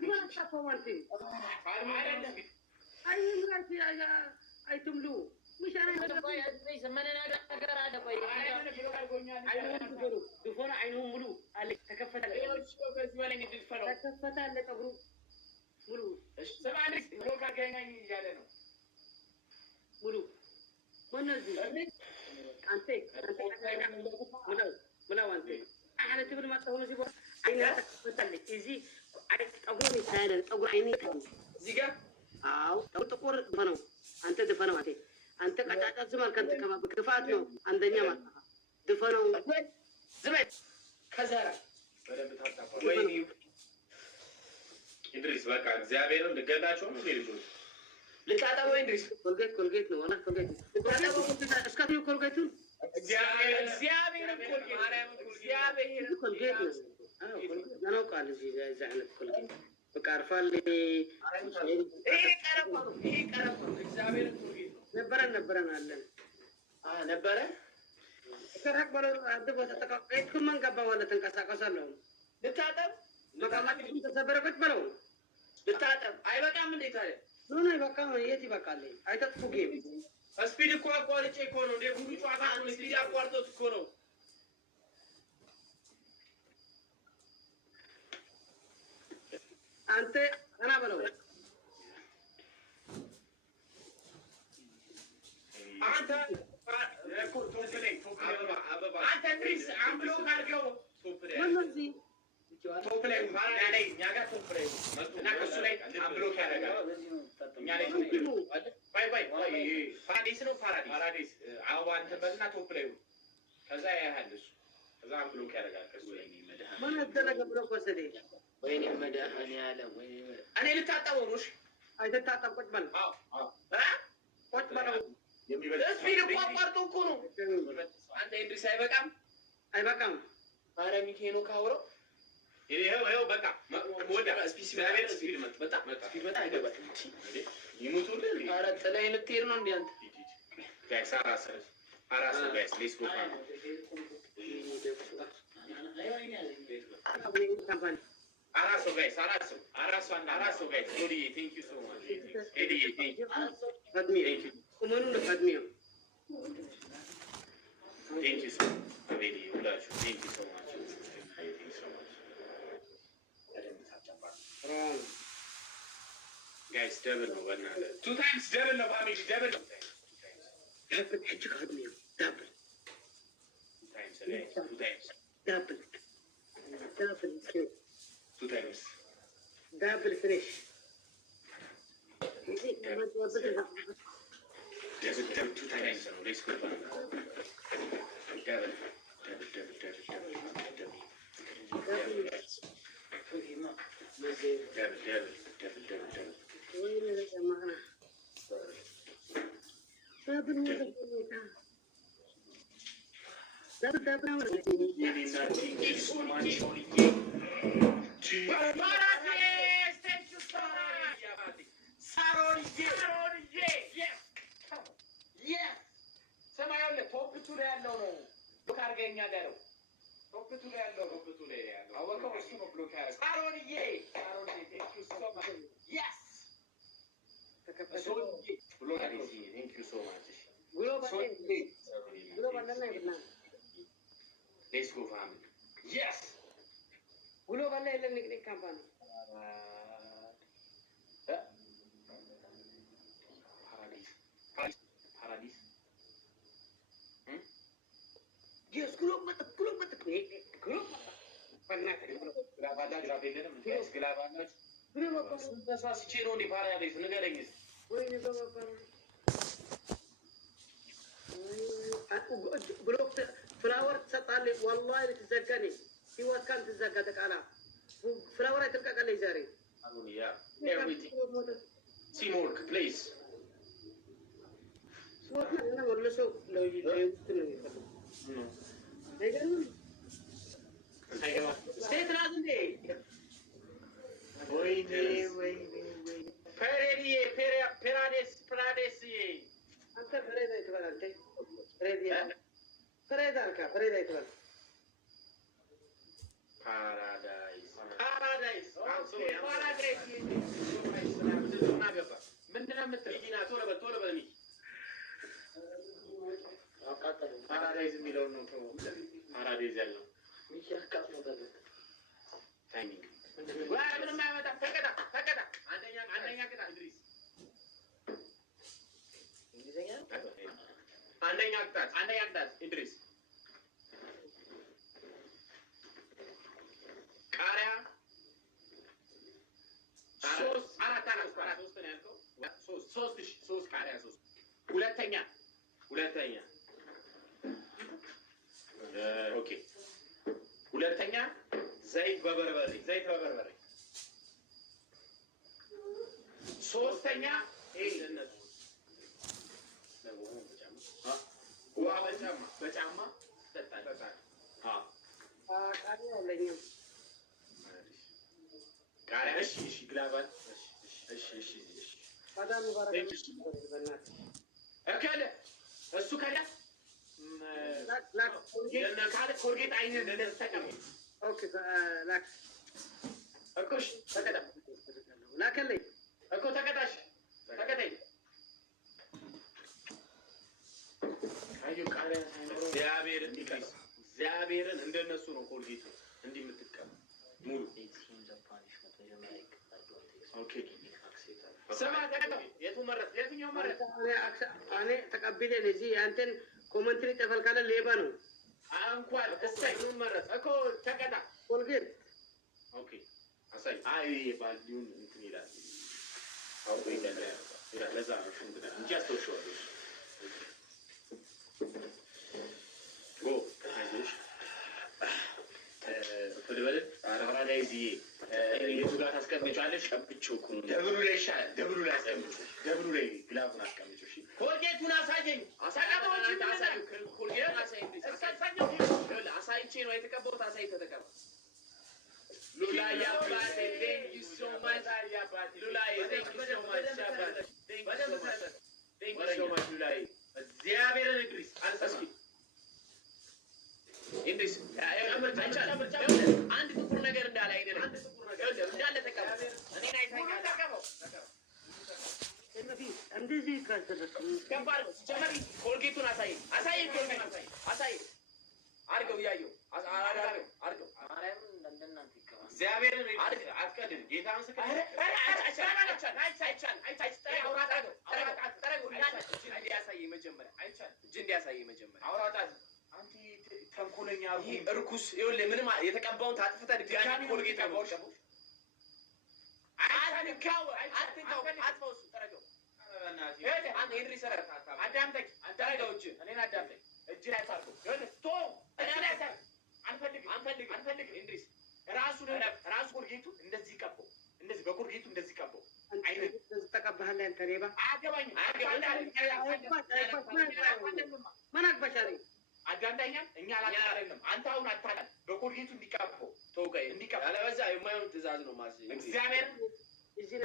ما تخافوا انتم اي مراتي اي تملو مش انا ليس من انا اقدر هذا باي عينهم دفون عينهم ملو قال تكفت تكفت على قبره ملو سمعني لو كان جاي ياله ነው ملو من نزل انت ملو انت انا تبر ما تقول سيبو عينها تكفت لك ايزي ጠጉር ይታያል ጠጉር አይኔ እዚህ ጋር አው ጥቁር ፈነው አንተ ደፈነው አንተ ቀጫጫ ዝማል ከንተ ከባ ክፋት ነው አንደኛ ማለት ደፈነው ዝመት ከዛራ በደንብ ታጣጣው ወይ ኢድሪስ በቃ እግዚአብሔርን ልገላቸው ነው ልጅ ልታጣው ወይ ኢድሪስ ኮልጌት ነው ወላ ኮልጌት ልታጣው እስከቱ ኮልጌቱን እግዚአብሔርን ኮልጌት ማርያም ኮልጌት ነው أنا وقال زي زعلت كل شيء بكارفال إيه كارفال إكزامير كوري نبرنا علن نبرة كرهك بلو عبد بس تكاك كل من قبّا ولا تنكسر لهم لتعتب ما كم تسبر كت بلو لتعتب أي بكام من ديتاره نو أي بكام يتي بكالي أي تفوقي أسبيد كوا تشيك كونو ده بودو شو أكان أسبيد أكوار تو كونو أنت أنا بلو أنت أنت إدريس عم بلو كارجو من نزي توبلي نالي نياga توبلي ناكسولي عم بلو كارجا نالي باي فاراديس نو فاراديس عوان تبلنا توبلي كذا يا هندس كذا عم بلو كارجا كسولي من هدلك بلو كوسدي ويني مدحني عالم ويني انا اللي تعطوش اي تتعطب قد بل ها قد بل بس في القوارطو كونو انت ادريس اي بقام اره ميكينو كاورو هيو بقى مودا سبيس مابير سبيد مت سبيد مت አይገባ ይሞቱል اره ጥላይ ልትሄድ ነው እንዴ አንተ ጋይስ አራስ ጋይስ ሌትስ ጎ ፋን Araso guys, Araso guys. Odi, thank you so much. Edi, thank you. Admi, thank you. Kumanu na admi. Thank you so much. Edi, ulachu. Thank you so much. Thank you so much. Guys, double no one. 2 times double no family, double. Double, hajj admi. Double. 2 times, guys. 2 times. Double. 2 times. Double finish. Double 2 times. Let's go. Double. Thank you so much. Let's go, family. Yes. Global electric company. Paradise. Yes, global. Pernah flower تسطالي والله لتزقني في وقت كان تزقتك أنا flower تلقى لي جاري everything teamwork please أنا ولا شو لو يستلمني stay لازم دي وين paradise أنت فريدة يتبع أنت فريدة فريدة يتبع paradise paradise. Paradise. ምንድነው የምትለው? ዲና ቶሎ በል paradise የሚለው ነው ተው። paradise ያለው ታይሚንግ ምንም አያመጣም። ተቀጣ አንደኛ ቅጣ ኢድሪስ አንደኛ ቅጣት ኢድሪስ ቃሪያ 3 ነው ያልከው 3 ቃሪያ 3 ሁለተኛ ኦኬ ሁለተኛ ዘይት በበርበሬ ሶስተኛ ውሃ በጫማ ተጣጣ ቃሪያ እሺ ግላባል እሺ በጣም ባረክ በእናትህ እከለ እሱ ከለ ኮልጌት አይነን እንደተጠቀሙ ኦኬ ላክ እኮሽ ተቀጣ ላከለኝ እኮ ተቀጣኝ አዩ ቃሪያ እግዚአብሔርን እንደነሱ ነው ኮልጌት እንዲህ የምትቀም ሙሉ ኦኬ ሰማ ተቀጣ የትኛው መረጥ እኔ ተቀብሌ ለዚህ አንተን ኮሜንትሪ ተፈልካለ ሌባ ነው እንኳን እሰይ ምን መረጥ እኮ ተቀጣ ኮልጌት ኦኬ አሳይ አይ ባልዲውን እንትን ይላል አውቆ ይላል ለዛ ነው እንጂ አስተውሻለሁ ጎ አይዞሽ ወደበለ paradise የቱ ጋር ታስቀምጫለሽ? ቀብቼው እኮ ደብሩ ላይ ደብሩ ላይ ግላቡን አስቀምጪው። እሺ ኮልጌቱን አሳየኝ። ኮልጌቱን አሳይቼ ነው የተቀባሁት። አሳይ ተጠቀም። ሉላዬ አባቴ thank you so much ሉላዬ thank you so much አባቴ thank you so much ሉላዬ እግዚአብሔርን ኢድሪስ አንሳስኪ ኢድሪስ አንድ ጥቁር ነገር እንዳለ አይደለም እንዳለ ተቀበል። እኔን አይተኛል ተቀበል። እንደዚህ ካደረክ ከባድ ነው። ጀመሪ ኮልጌቱን አሳይ አድርገው እያየሁ አድርገው ማርያምን እንደናንተ ይከባል። እግዚአብሔርን አትቀድም ጌታ ምስክር አንቲ ተንኮለኛ እርኩስ ይኸውልህ ምንም የተቀባውን ታጥፍተህ ድጋሚ ኮልጌት አባውሽ አትካው አጥፋው እሱ ጠረገው ሄደ አንተ ኢድሪስ ሰራ አዳምጠኝ አንተረጋው እኔን አዳምጠኝ እጅ ላይ ታርገው ይኸውልህ ቶ እኔ ላይ ታር አንፈልግ ኢድሪስ ራሱ ኮልጌቱ እንደዚህ ቀባው እንደዚህ በኮልጌቱ እንደዚህ ቀባው አይደል ተቀባህለ አንተ ሬባ አገባኝ ማን አግባሻሪ አዳምጠኛል እኛ አላጣለም አንተ አሁን አታላል በኮልጌቱ እንዲቀባው ተወቀይ እንዲቀባው አለበዛ የማይሆን ትእዛዝ ነው ማለት እግዚአብሔር እዚህን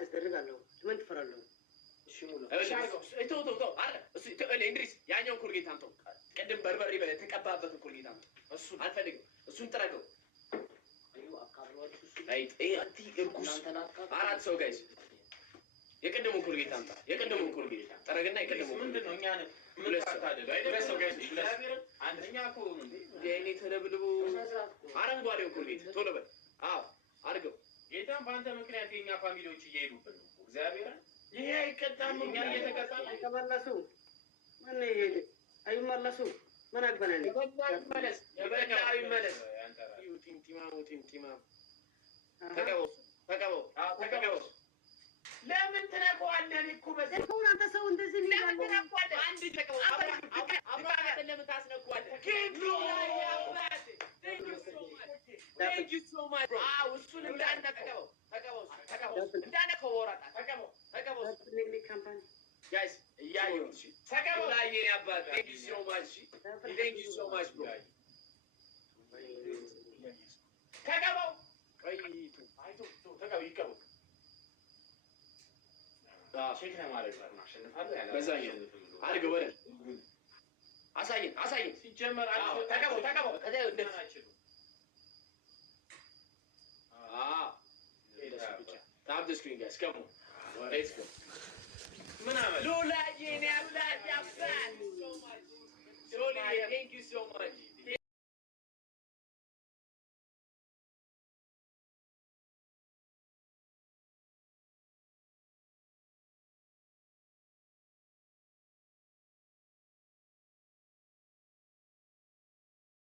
አስደርጋለሁ ምን ትፈራለህ? እሺ ሙሉ እሺ እቶ አለ እሱ ኢድሪስ ያኛው ኮልጌት አንተው ቀደም በርበሬ በለ ተቀባበትን ኮልጌት አንተው እሱ አትፈልግም እሱን ጥረገው አዩ አካባቢዎች እሱ ላይ አንቲ እርኩስ አራት ሰው ጋይስ የቀደሙ ኮልጌት አንተ የቀደሙ ኮልጌት ጥረግና የቀደሙ ምንድነው እኛ ሁለት ሰው ጋይስ እግዚአብሔር አንደኛ እኮ እንዴ የኔ ተደብልቦ አረንጓዴው ኮልጌት ቶሎ በል አዎ አድርገው ጌታን በአንተ ምክንያት የኛ ፋሚሊዎች እየሄዱብን ነው። እግዚአብሔር ይሄ አይቀጣም። እኛ እየተቀጣን ተመለሱ። ማን ይሄድ አይመለሱ። ምን አግበናል? ይመለስ ይመለስ ቲማ ተቀበው ለምን ትነቀዋለህ? እኮ በዚህ ነው አንተ ሰው እንደዚህ ይላል። አንድ ተቀበው አብራጋ ለምን ታስነቀዋለህ? Thank you so much bro. እሱን እንዳነቀው ተቀበው እንዳነቀው ወራጣ ተቀበው ኔክኒ ካምፓኒ guys ያዩ ተቀበው ላይ የኔ አባት thank you so much bro ተቀበው ቆይቱ አይቶ ተቀበው ይቀበው ቼክ ነው ማለት ነው ማሸነፋለሁ ያለ በዛኝ አድርገው ወደ አሳየን ሲጀመር ተቀበው ከዛ እንደዚህ the screen, guys. Come on. Let's go. Lola, you never